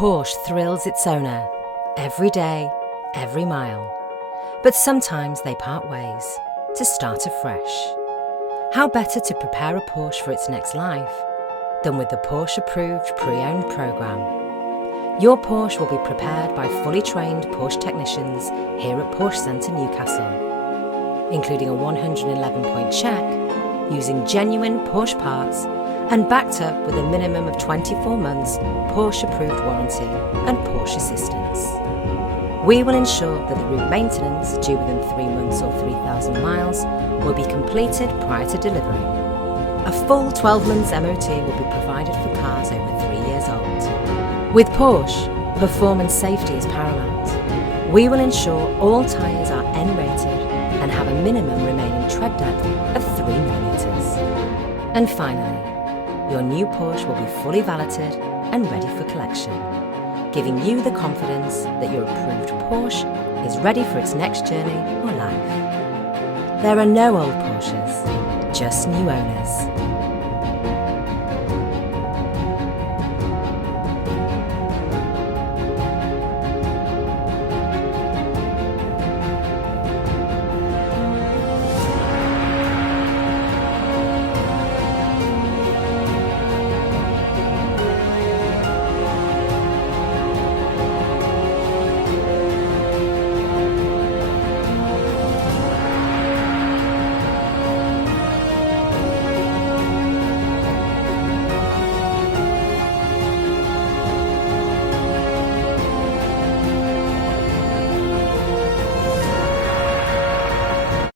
Porsche thrills its owner every day, every mile. But sometimes they part ways to start afresh. How better to prepare a Porsche for its next life than with the Porsche-approved pre-owned program? Your Porsche will be prepared by fully trained Porsche technicians here at Porsche Centre Newcastle, including a 111-point check, using genuine Porsche parts and backed up with a minimum of 24 months Porsche-approved warranty and Porsche assistance. We will ensure that the route maintenance due within 3 months or 3,000 miles will be completed prior to delivery. A full 12 months MOT will be provided for cars over 3 years old. With Porsche, performance safety is paramount. We will ensure all tyres are N-rated and have a minimum remaining tread depth of 3 millimetres. And finally, your new Porsche will be fully valeted and ready for collection, giving you the confidence that your approved Porsche is ready for its next journey or life. There are no old Porsches, just new owners.